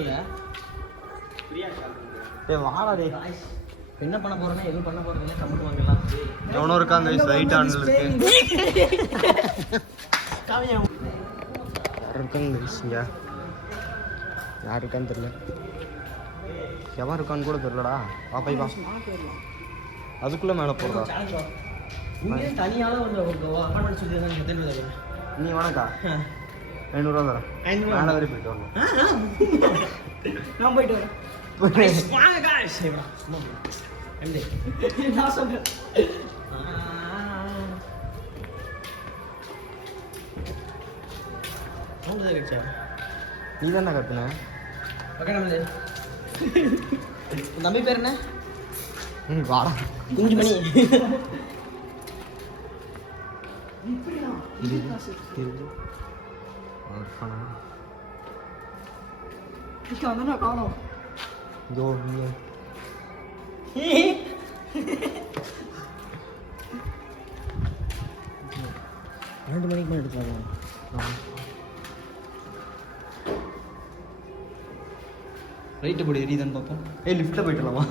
இல்ல டேய் வாடா டேய் என்ன பண்ண போறேன்னா எதுவும் பண்ண போறதில்ல கமெண்ட் வாங்கலாம் எவனோ இருக்காங்க ரைட் ஹேண்ட்ல இருக்கு காவியா யார் இருக்காங்க இங்க யார் இருக்கான்னு தெரியல எவன் இருக்கான்னு கூட தெரியலடா வா போய் வா அதுக்குள்ள மேல போறடா நீ தனியால வந்து அப்பார்ட்மெண்ட் சொல்லி தான் தெரியல நீ வணக்கா 500 ரூபா தரேன் 500 மேல வரை போயிட்டு வாங்க நான் போயிட்டு வரேன் வாங்க गाइस சேவா அண்டே நான் சொல்றேன் ஓடுதே கிச்சா நீ தான கத்துன ஓகே நம்மளே நம்பி பேர் என்ன வாடா குஞ்சு மணி இப்படியா இது காணோம் दो मिनट 2 மணிக்கு மேல எடுக்கலாம் ரைட் போடு எரியுதான்னு பாப்போம் லிஃப்ட்ல போய்ட்டலாமா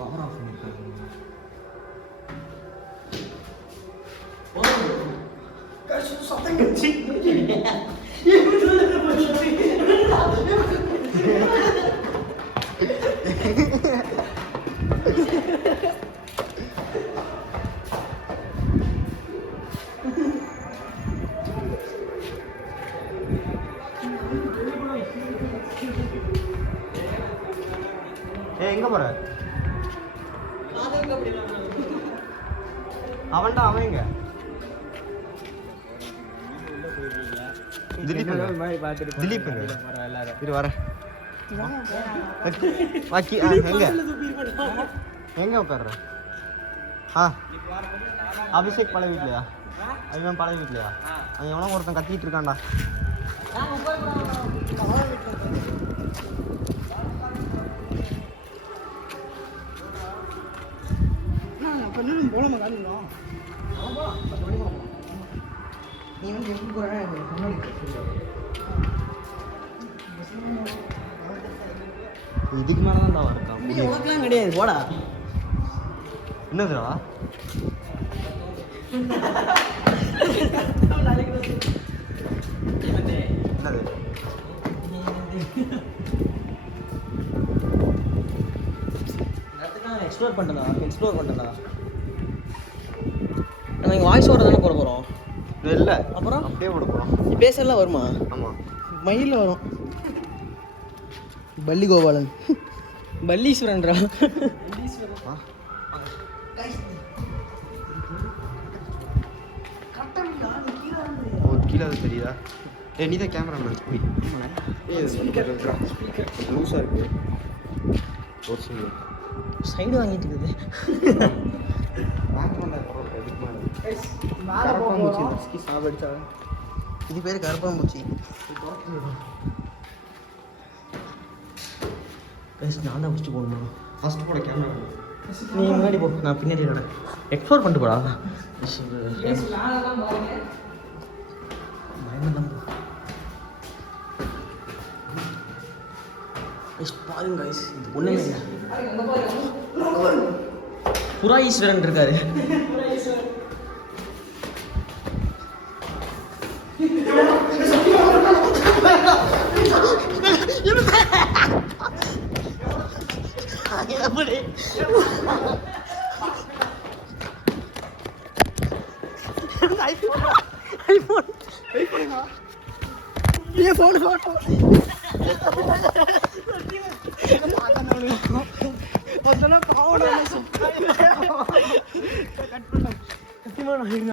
பவர் ஆஃப் பண்ணிருக்காங்க சத்தம் கட்சி எங்க போற அவன்டா அவன் எங்க திலீப் திலீப் இரு வர பாக்கி எங்க எங்க உட்கார்ற அபிஷேக் பழைய வீட்லையா அவன் பழைய வீட்லையா அவன் எவனோ ஒருத்தன் கத்திட்டு இருக்கான்டா நீ வந்து எப்படி போற இதுக்கு மேலதான் தான் இருக்கான் உனக்குலாம் கிடையாது போடா என்னதுடா என்னது எக்ஸ்ப்ளோர் பண்ணலாம் நம்ம இங்கே வாய்ஸ் ஓவர் தானே போட போகிறோம் இல்லை அப்புறம் அப்படியே போட போகிறோம் பேசலாம் வருமா ஆமாம் மயிலில் வரும் பள்ளி கோபாலன் பல்லீஸ்வரன்ரா கீழே அது தெரியுதா நீ தான் கேமரா போய் லூஸாக இருக்கு ஒரு சைடு வாங்கிட்டு இருக்குது இது பேர் கருப்பாம்பூச்சி நான் தான் ஃபஸ்ட்டு போடணும் ஃபஸ்ட்டு போட கேமரா நீ முன்னாடி போ நான் பின்னாடி வரேன் எக்ஸ்ப்ளோர் பண்ணிட்டு போடா பாருங்க கைஸ் இது ஒன்றுமே இல்லை புறா ஈஸ்வரன் இருக்காரு ஐபோன்